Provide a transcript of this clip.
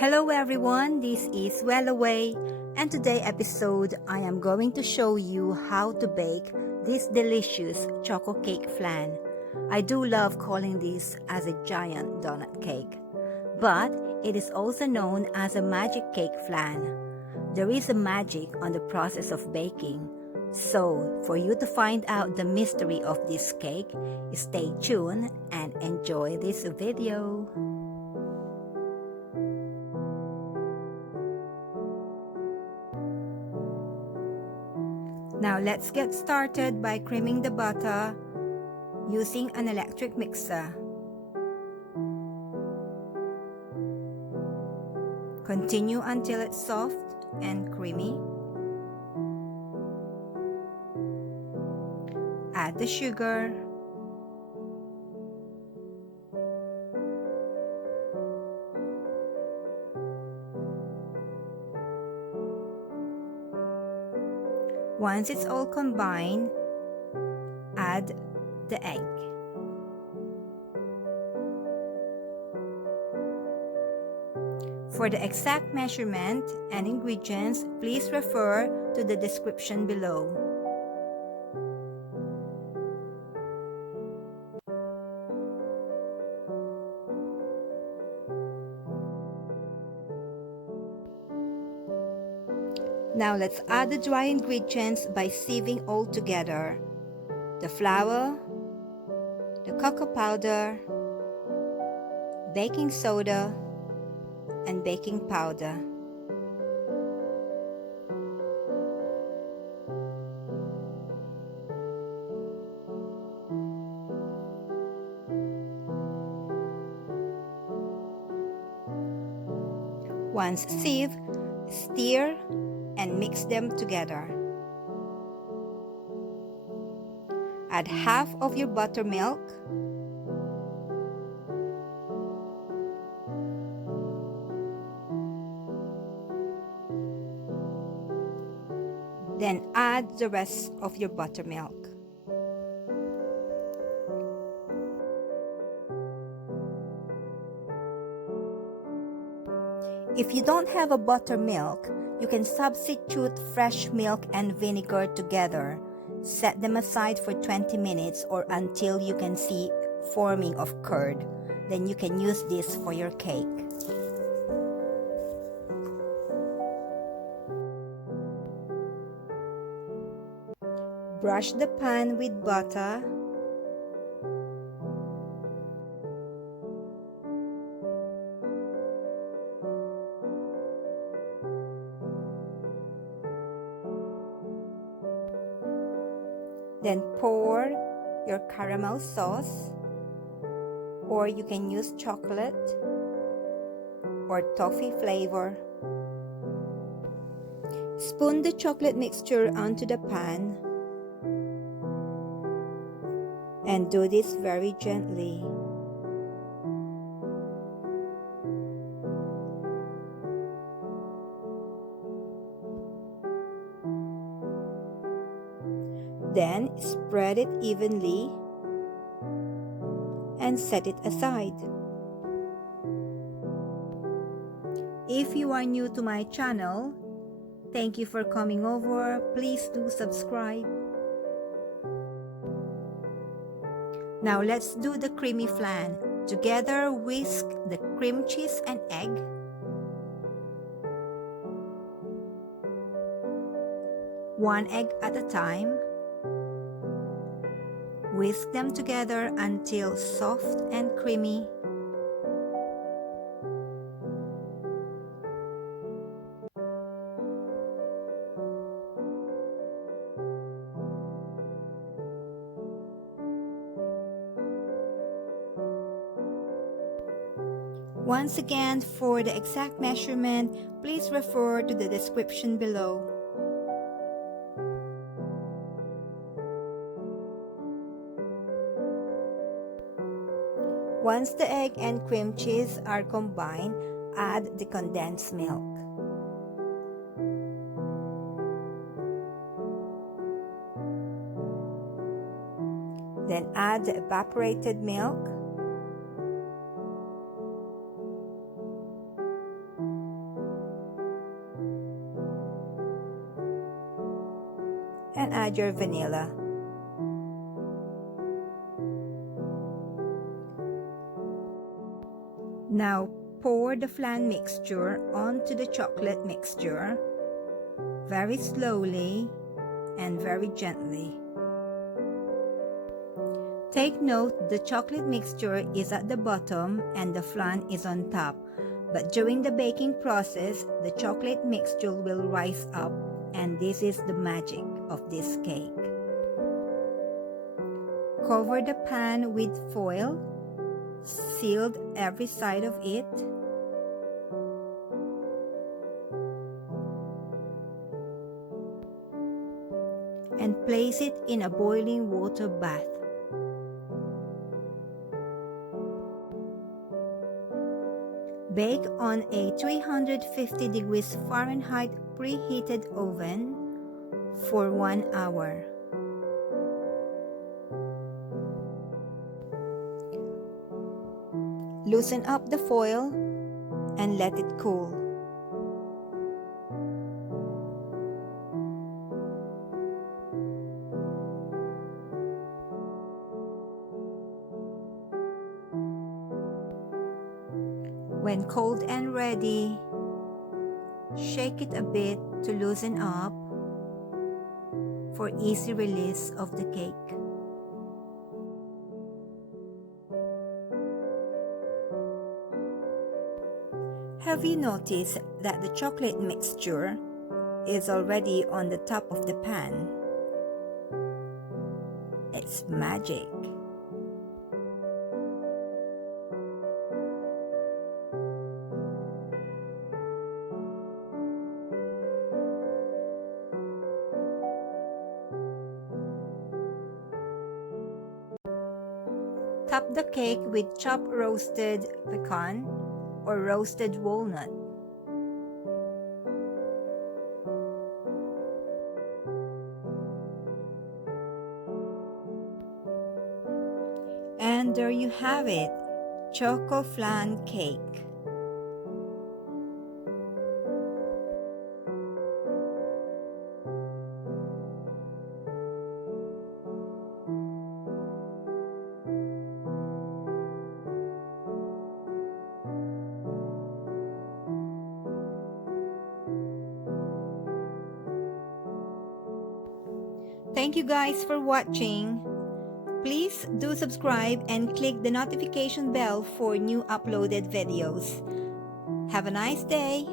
Hello everyone, this is Well Away, and today episode I am going to show you how to bake this delicious choco cake flan. I do love calling this as a giant donut cake, but it is also known as a magic cake flan. There is a magic on the process of baking, so for you to find out the mystery of this cake, stay tuned and enjoy this video. Now let's get started by creaming the butter using an electric mixer. Continue until it's soft and creamy. Add the sugar. Once it's all combined, add the egg. For the exact measurement and ingredients, please refer to the description below. Now let's add the dry ingredients by sieving all together: the flour, the cocoa powder, baking soda, and baking powder. Once sieved, stir and mix them together. Add half of your buttermilk, then add the rest of your buttermilk. If you don't have a buttermilk, you can substitute fresh milk and vinegar together. Set them aside for 20 minutes or until you can see forming of curd. Then you can use this for your cake. Brush the pan with butter. Then pour your caramel sauce, or you can use chocolate or toffee flavor. Spoon the chocolate mixture onto the pan and do this very gently. Then spread it evenly and set it aside. If you are new to my channel, thank you for coming over. Please do subscribe. Now let's do the creamy flan. Together, whisk the cream cheese and egg. One egg at a time. Whisk them together until soft and creamy. Once again, for the exact measurement, please refer to the description below. Once the egg and cream cheese are combined, add the condensed milk. Then add the evaporated milk. and add your vanilla. Now pour the flan mixture onto the chocolate mixture very slowly and very gently. Take note, the chocolate mixture is at the bottom and the flan is on top, but during the baking process, the chocolate mixture will rise up, and this is the magic of this cake. Cover the pan with foil, sealed every side of it. And place it in a boiling water bath. Bake on a 350 degrees Fahrenheit preheated oven for 1 hour. Loosen up the foil and let it cool. When cold and ready, shake it a bit to loosen up for easy release of the cake. Have you noticed that the chocolate mixture is already on the top of the pan? It's magic. Top the cake with chopped roasted pecan or roasted walnut. And there you have it, ChocoFlan cake. Thank you guys for watching. Please do subscribe and click the notification bell for new uploaded videos. Have a nice day.